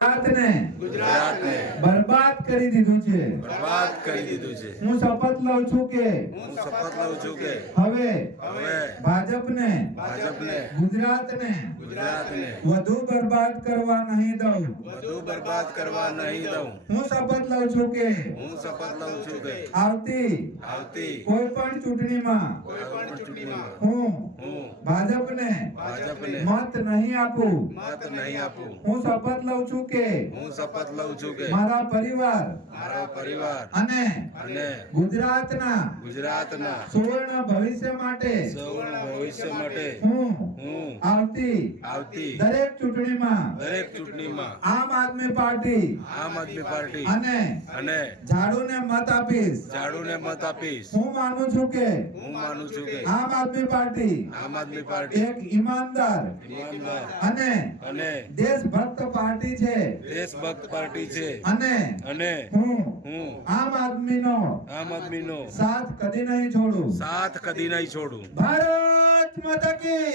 ગુજરાતને બરબાદ કરી દીધું છે। બરબાદ કરી દીધું છે। હું શપથ લઉં છું કે હવે ભાજપને ગુજરાતને વધુ બરબાદ કરવા નહીં દઉં। હું શપથ લઉં છું કે આવતી કોઈ પણ ચૂંટણીમાં હું ભાજપને મત નહીં આપું। હું શપથ લઉં છું કે મારા પરિવાર અને ગુજરાતના સુવર્ણ ભવિષ્ય માટે હું આવતી દરેક ચૂંટણીમાં આમ આદમી પાર્ટી અને ઝાડુને મત આપીશ। હું માનું છું કે આમ આદમી પાર્ટી એક ઈમાનદાર અને દેશભક્ત પાર્ટી છે અને હું આમ આદમીનો સાથ કદી નહીં છોડું। ભારત માતા કી